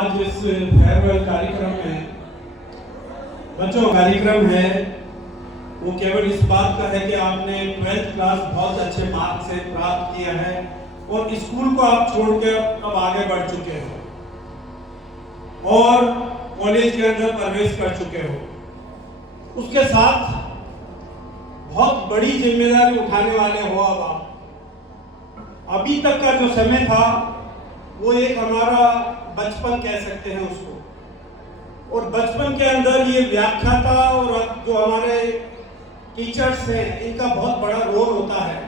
आज इस फेयरवेल कार्यक्रम में बच्चों कार्यक्रम है वो केवल इस बात का है कि आपने 12th क्लास बहुत अच्छे मार्क्स से प्राप्त किया है और स्कूल को आप छोड़ के अब आगे बढ़ चुके हो और कॉलेज के अंदर प्रवेश कर चुके हो। उसके साथ बहुत बड़ी जिम्मेदारी उठाने वाले हो अब आप। अभी तक का जो समय था वो एक हमारा बचपन कह सकते हैं उसको, और बचपन के अंदर ये व्याख्याता और जो हमारे टीचर्स हैं इनका बहुत बड़ा रोल होता है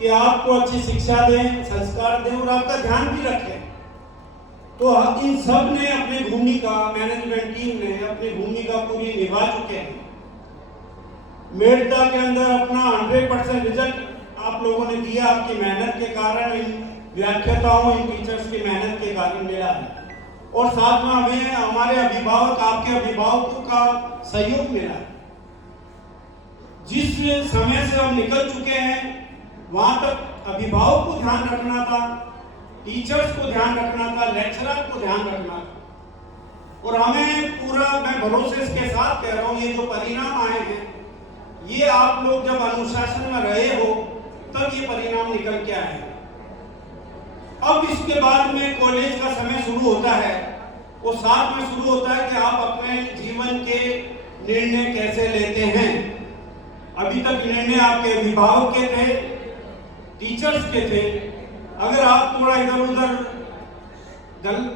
कि आपको अच्छी शिक्षा दें, संस्कार दें और आपका ध्यान भी रखें। तो इन सब ने अपनी भूमिका, मैनेजमेंट टीम ने अपनी भूमिका पूरी निभा चुके हैं। मेडता के अंदर अपना 100% रिजल्ट आप लोगों ने दिया, आपकी मेहनत के कारण, इन व्याख्याताओं, इन टीचर्स की मेहनत के कारण मिला है। और साथ में हमें हमारे अभिभावक, आपके अभिभावकों का सहयोग मिला है। जिस समय से हम निकल चुके हैं वहां तक अभिभावक को ध्यान रखना था, टीचर्स को ध्यान रखना था, लेक्चरर को ध्यान रखना था। और हमें पूरा, मैं भरोसे के साथ कह रहा हूँ, ये जो परिणाम आए हैं ये आप लोग जब अनुशासन में रहे हो तब ये परिणाम निकल के आए हैं। अब इसके बाद में कॉलेज का समय शुरू होता है और साथ में शुरू होता है कि आप अपने जीवन के निर्णय कैसे लेते हैं। अभी तक निर्णय आपके अभिभावक के थे, टीचर्स के थे। अगर आप थोड़ा इधर उधर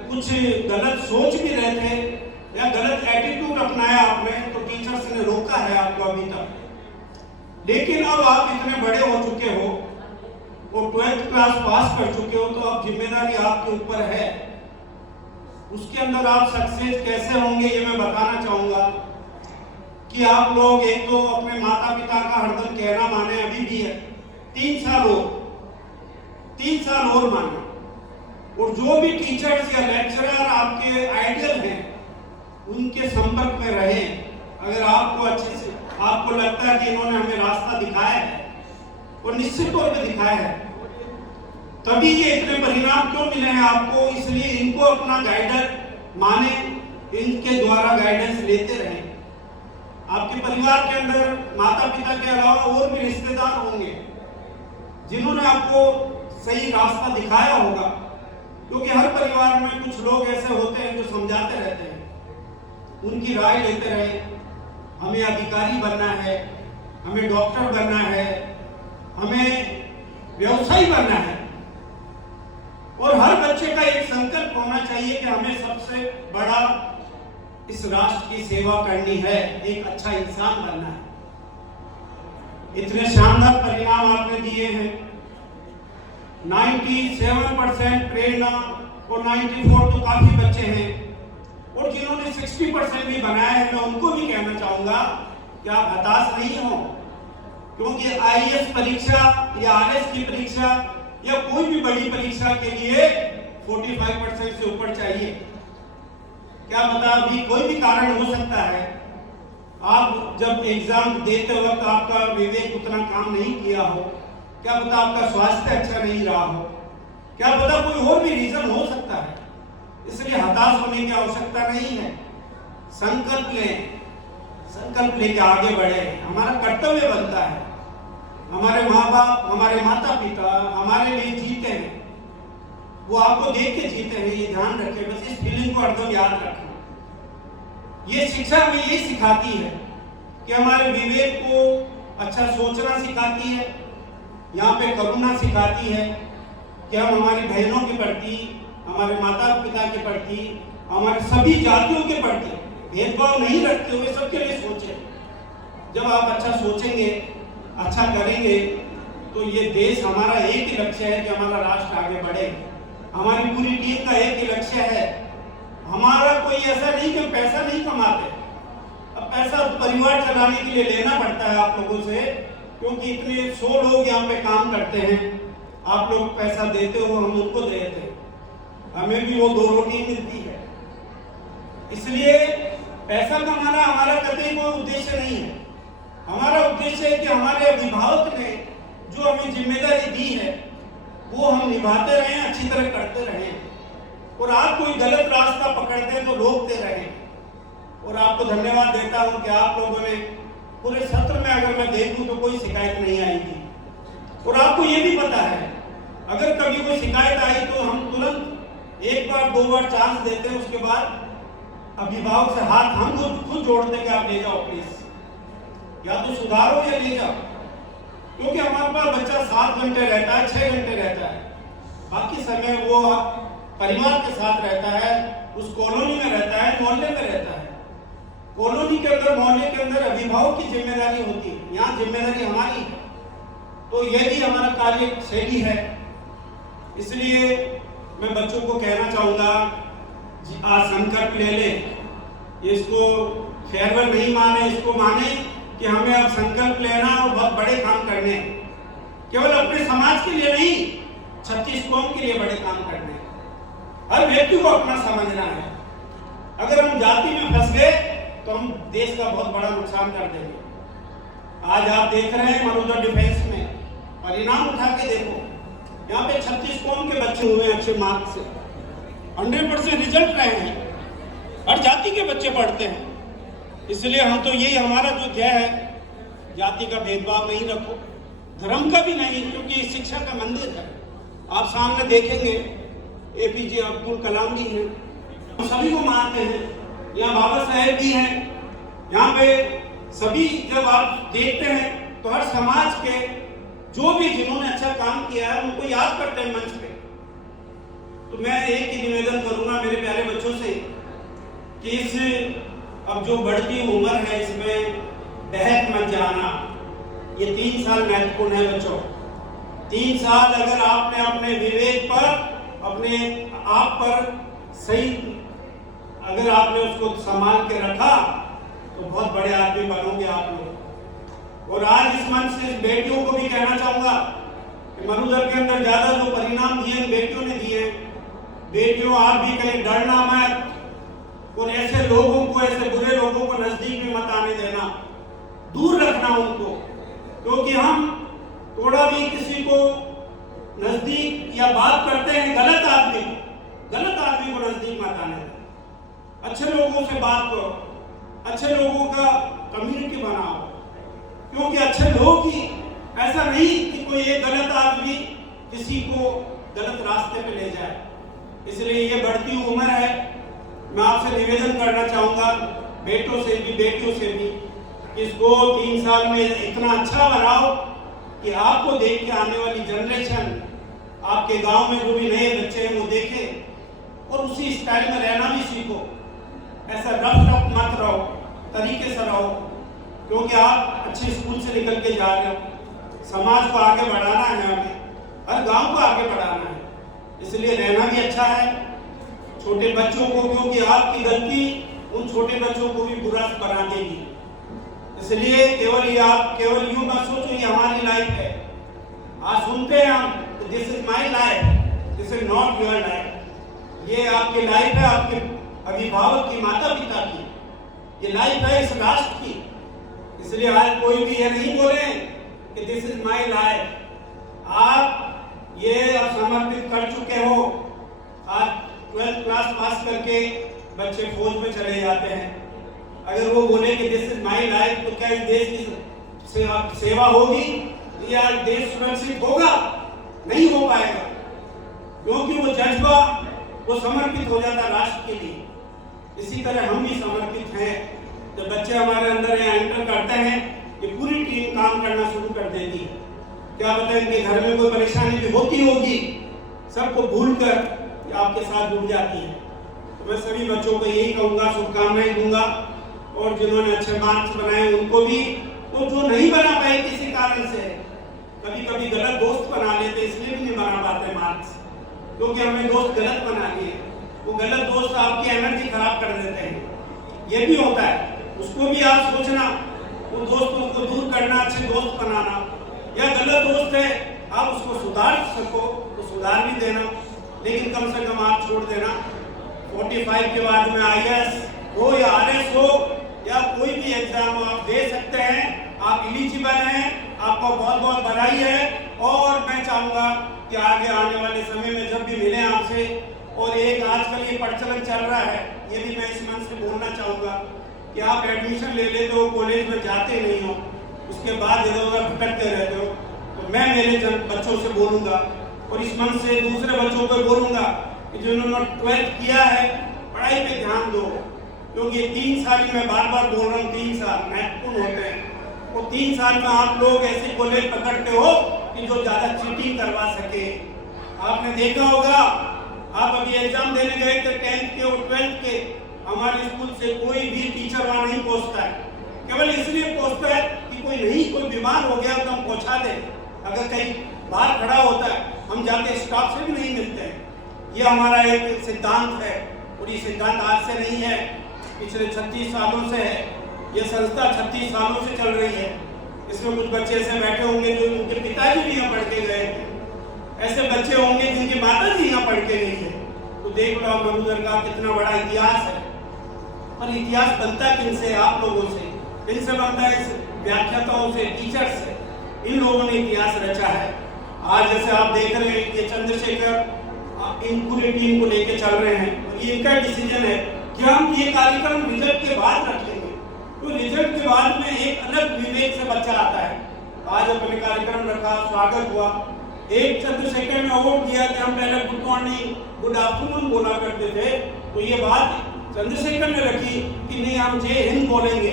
कुछ गलत सोच भी रहे थे या गलत एटीट्यूड अपनाया आपने तो टीचर्स ने रोका है आपको अभी तक। लेकिन अब आप इतने बड़े हो चुके हो और 12th क्लास पास कर चुके हो तो अब जिम्मेदारी आपके ऊपर है। उसके अंदर आप सक्सेस कैसे होंगे ये मैं बताना चाहूंगा कि आप लोग एक तो अपने माता पिता का हरदम कहना माने, अभी भी है 3 साल और माने। और जो भी टीचर्स या लेक्चरर आपके आइडियल हैं उनके संपर्क में रहे। अगर आपको अच्छे से आपको लगता है कि इन्होंने हमें रास्ता दिखाया है और निश्चित तौर पे दिखाया है, तभी ये इतने परिणाम क्यों मिले हैं आपको, इसलिए इनको अपना गाइडर माने, इनके द्वारा गाइडेंस लेते रहें। आपके परिवार के अंदर माता पिता के अलावा और भी रिश्तेदार होंगे जिन्होंने आपको सही रास्ता दिखाया होगा, क्योंकि हर परिवार में कुछ लोग ऐसे होते हैं जो समझाते रहते हैं। उनकी राय लेते रहे, हमें अधिकारी बनना है, हमें डॉक्टर बनना है, हमें व्यवसायी बनना है। और हर बच्चे का एक संकल्प होना चाहिए कि हमें सबसे बड़ा इस राष्ट्र की सेवा करनी है, एक अच्छा इंसान बनना है। इतने शानदार परिणाम आपने दिए हैं। 97% प्रेरणा और 94 तो काफी बच्चे हैं। और जिन्होंने 60% भी बनाया है मैं उनको भी कहना चाहूंगा कि आप हताश नहीं हो, क्योंकि आईएएस परीक्षा या आरएस की परीक्षा या कोई भी बड़ी परीक्षा के लिए 45% से ऊपर चाहिए। क्या पता अभी कोई भी कारण हो सकता है, आप जब एग्जाम देते वक्त आपका विवेक उतना काम नहीं किया हो, क्या पता आपका स्वास्थ्य अच्छा नहीं रहा हो, क्या पता कोई और भी रीजन हो सकता है। इसलिए हताश होने की आवश्यकता नहीं है। संकल्प लें, संकल्प लेके आगे बढ़े, हमारा कर्तव्य बनता है। हमारे माँ बाप, हमारे माता पिता हमारे लिए जीते हैं, वो आपको देख के जीते हैं, ये ध्यान रखें। बस इस फीलिंग को हरदम याद रखना। ये शिक्षा हमें ये सिखाती है कि हमारे विवेक को अच्छा सोचना सिखाती है, यहाँ पे करुणा सिखाती है कि हम हमारी बहनों के प्रति, हमारे माता पिता के प्रति, हमारे सभी जातियों के प्रति भेदभाव नहीं रखते हुए सबके लिए सोचें। जब आप अच्छा सोचेंगे, अच्छा करेंगे तो ये देश, हमारा एक ही लक्ष्य है कि हमारा राष्ट्र आगे बढ़े। हमारी पूरी टीम का एक ही लक्ष्य है। हमारा कोई ऐसा नहीं कि पैसा नहीं कमाते। अब पैसा परिवार चलाने के लिए लेना पड़ता है आप लोगों से, क्योंकि इतने 100 लोग यहाँ पे काम करते हैं। आप लोग पैसा देते हो, हम उनको देते हैं, हमें भी वो 2 रोटी मिलती है। इसलिए पैसा कमाना हमारा कतई कोई उद्देश्य नहीं है। हमारा उद्देश्य है कि हमारे अभिभावक ने जो हमें जिम्मेदारी दी है वो हम निभाते रहें, अच्छी तरह करते रहें। और आप कोई गलत रास्ता पकड़ते हैं तो रोकते रहें। और आपको धन्यवाद देता हूं कि आप लोगों ने पूरे सत्र में अगर मैं देखूं तो कोई शिकायत नहीं आई थी। और आपको ये भी पता है अगर कभी कोई शिकायत आई तो हम तुरंत 1 बार 2 बार चांस देते हैं, उसके बाद अभिभावक से हाथ हम खुद जोड़ते कि आप ले जाओ प्लीज, या तो सुधारो या ले जाओ। क्योंकि हमारे पास बच्चा 7 घंटे रहता है, 6 घंटे रहता है, बाकी समय वो परिवार के साथ रहता है, उस कॉलोनी में रहता है, मोहल्ले में रहता है। कॉलोनी के अंदर, मोहल्ले के अंदर अभिभावक की जिम्मेदारी होती है, यहाँ जिम्मेदारी हमारी है। तो यह भी हमारा कार्य शैली है। इसलिए मैं बच्चों को कहना चाहूंगा, आज संकल्प ले ले, इसको फेयरवेल नहीं माने, इसको माने कि हमें अब संकल्प लेना और बहुत बड़े काम करने, केवल अपने समाज के लिए नहीं, 36 कौम के लिए बड़े काम करने। हर व्यक्ति को अपना समझना है। अगर हम जाति में फंस गए तो हम देश का बहुत बड़ा नुकसान कर देंगे। आज आप देख रहे हैं मरुधर डिफेंस में परिणाम उठा के देखो, यहाँ पे 36 कौम के बच्चे हुए अच्छे मार्क्स से, 100% रिजल्ट रहे हैं, हर जाति के बच्चे पढ़ते हैं। इसलिए हम तो यही, हमारा जो ध्येय है, जाति का भेदभाव नहीं रखो, धर्म का भी नहीं, क्योंकि शिक्षा का मंदिर है। आप सामने देखेंगे APJ अब्दुल कलाम भी हैं, हम सभी को मानते हैं, यहाँ बाबा साहेब भी हैं, यहाँ पे सभी जब आप देखते हैं तो हर समाज के जो भी जिन्होंने अच्छा काम किया है उनको याद करते हैं मंच पे। तो मैं एक ही निवेदन करूंगा मेरे प्यारे बच्चों से कि इस अब जो बढ़ती उम्र है इसमें बहक मत जाना। ये 3 साल महत्वपूर्ण है बच्चों। 3 साल अगर आपने अपने विवेक पर, अपने आप पर सही अगर आपने उसको संभाल के रखा तो बहुत बड़े आदमी बनोगे आप लोग। और आज इस मंच से बेटियों को भी कहना चाहूंगा कि मरुधर के अंदर ज्यादा जो परिणाम दिए बेटियों ने दिए। बेटियों, आप भी कहीं डरना मत, और ऐसे लोगों को, ऐसे बुरे लोगों को नजदीक में मत आने देना, दूर रखना उनको। क्योंकि हम थोड़ा भी किसी को नजदीक या बात करते हैं, गलत आदमी को नजदीक मत आने देना। अच्छे लोगों से बात करो, अच्छे लोगों का कम्युनिटी बनाओ, क्योंकि अच्छे लोग ही, ऐसा नहीं कि कोई एक गलत आदमी किसी को गलत रास्ते पे ले जाए। इसलिए ये बढ़ती उम्र है, मैं आपसे निवेदन करना चाहूंगा, बेटों से भी बेटियों से भी, इसको 3 साल में इतना अच्छा बनाओ कि आपको देख के आने वाली जनरेशन, आपके गांव में जो भी नए बच्चे हैं वो देखें और उसी स्टाइल में रहना भी सीखो। ऐसा रफ मत रहो, तरीके से रहो, क्योंकि आप अच्छे स्कूल से निकल के जा रहे हो। समाज को आगे बढ़ाना है, हमें हर गांव को आगे बढ़ाना है, इसलिए रहना भी अच्छा है। छोटे बच्चों को, क्योंकि आपकी गलती उन छोटे बच्चों को भी बुरा बना देगी। इसलिए केवल यूं मत सोचो ये हमारी लाइफ है। आज सुनते हैं हम, this is my life, this is not your life. ये आपकी लाइफ है, आपके अभिभावक की, माता पिता की, ये लाइफ है इस राष्ट्र की। इसलिए आज कोई भी ये नहीं बोले कि दिस इज माई लाइफ। आप ये समर्पित कर चुके हो। आज 12th क्लास पास करके बच्चे फौज में चले जाते हैं। अगर वो बोले कि दिस इज माई लाइफ, तो क्या इस देश की सेवा होगी या देश सुरक्षित होगा? नहीं हो पाएगा, क्योंकि वो जज्बा वो समर्पित हो जाता राष्ट्र के लिए। इसी तरह हम भी समर्पित हैं। जब बच्चे हमारे अंदर यहाँ एंटर करते हैं, ये पूरी टीम काम करना शुरू कर देती है। क्या पता इनके घर में कोई परेशानी भी होती होगी, सबको भूलकर आपके साथ जुड़ जाती है। तो मैं सभी बच्चों को यही कहूँगा, शुभकामनाएं दूंगा, और जिन्होंने अच्छे मार्क्स बनाए उनको भी, तो जो नहीं बना पाए किसी कारण से, कभी कभी गलत दोस्त बना लेते, इसलिए भी नहीं बना पाते मार्क्स, क्योंकि हमने दोस्त गलत बना लिए। वो गलत दोस्त आपकी एनर्जी खराब कर देते हैं, ये भी होता है। उसको भी आप सोचना, उन दोस्तों को दूर करना, अच्छे दोस्त बनाना। या गलत दोस्त है, आप उसको सुधार सको तो सुधार भी देना, लेकिन कम से कम आप छोड़ देना। 45 के बाद में IAS हो या RS हो या कोई भी एग्जाम आप दे सकते हैं। आप एलिजिबल हैं, आपको बहुत बहुत बधाई है। और मैं चाहूँगा कि आगे आने वाले समय में जब भी मिले आपसे, और एक आजकल ये प्रचलन चल रहा है, ये भी मैं इस मन से बोलना चाहूँगा कि आप एडमिशन ले लेते हो, कॉलेज में जाते नहीं हो, उसके बाद इधर उधर भटकते रहते हो। तो मैं मेरे बच्चों से बोलूँगा और इस मन से दूसरे बच्चों को बोलूँगा कि जिन्होंने 12th किया है, पढ़ाई पे ध्यान दो, क्योंकि ये 3 साल मैं बार बार बोल रहा हूँ, 3 साल महत्वपूर्ण होते हैं। वो 3 साल में आप लोग ऐसे कॉलेज पकड़ते हो कि जो ज़्यादा चीटिंग करवा सके। आपने देखा होगा, आप अभी एग्जाम देने गए थे 10th के और 12th के, हमारे स्कूल से कोई भी टीचर वहाँ नहीं पहुँचता है, केवल इसलिए पहुँचता है कि कोई नहीं, कोई बीमार हो गया तो हम पहुँचा दें। अगर कहीं बाहर खड़ा होता है, हम जाके स्टाफ से भी नहीं मिलते हैं। ये हमारा एक सिद्धांत है और ये सिद्धांत आज से नहीं है, पिछले 36 सालों से है। ये संस्था 36 सालों से चल रही है। इसमें कुछ बच्चे ऐसे बैठे होंगे जो उनके पिताजी भी यहाँ पढ़ के गए थे, ऐसे बच्चे होंगे जिनकी माता जी यहाँ पढ़ के गई है। तो देख लो मधुकर का कितना बड़ा इतिहास है। और इतिहास बनता किन से? आप लोगों से। इनसे बनता है, इस व्याख्याताओं से, टीचर्स से। इन लोगों ने इतिहास रचा है। आज जैसे आप देख रहे हैं कि चंद्रशेखर इन पूरी टीम को लेके चल रहे हैं और ये इनका डिसीजन है कि हम ये कार्यक्रम रिजल्ट के बाद रखेंगे। तो रिजल्ट के बाद में एक अलग विवेक से बच्चा आता है। आज अपने कार्यक्रम रखा, स्वागत हुआ, एक चंद्रशेखर ने अवार्ड दिया कि हम पहले गुड मॉर्निंग, गुड आफ्टरनून बोला करते थे, तो ये बात चंद्रशेखर ने रखी कि नहीं, हम जय हिंद बोलेंगे।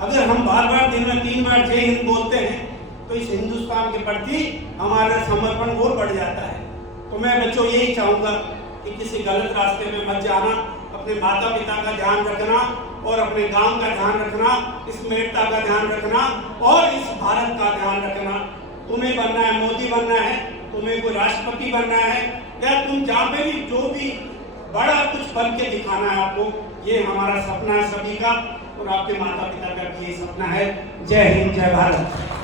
अगर हम बार बार दिन में 3 बार जय हिंद बोलते हैं तो इस हिंदुस्तान के प्रति हमारा समर्पण और बढ़ जाता है। तो मैं बच्चों यही चाहूँगा कि किसी गलत रास्ते में मत जाना, अपने माता पिता का ध्यान रखना और अपने गांव का ध्यान रखना, इस मेड़ता का ध्यान रखना और इस भारत का ध्यान रखना। तुम्हें बनना है, मोदी बनना है, तुम्हें कोई राष्ट्रपति बनना है, या तुम जहाँ पे भी जो भी बड़ा कुछ बन के दिखाना है आपको, ये हमारा सपना है सभी का और आपके माता पिता का भी ये सपना है। जय हिंद, जय भारत।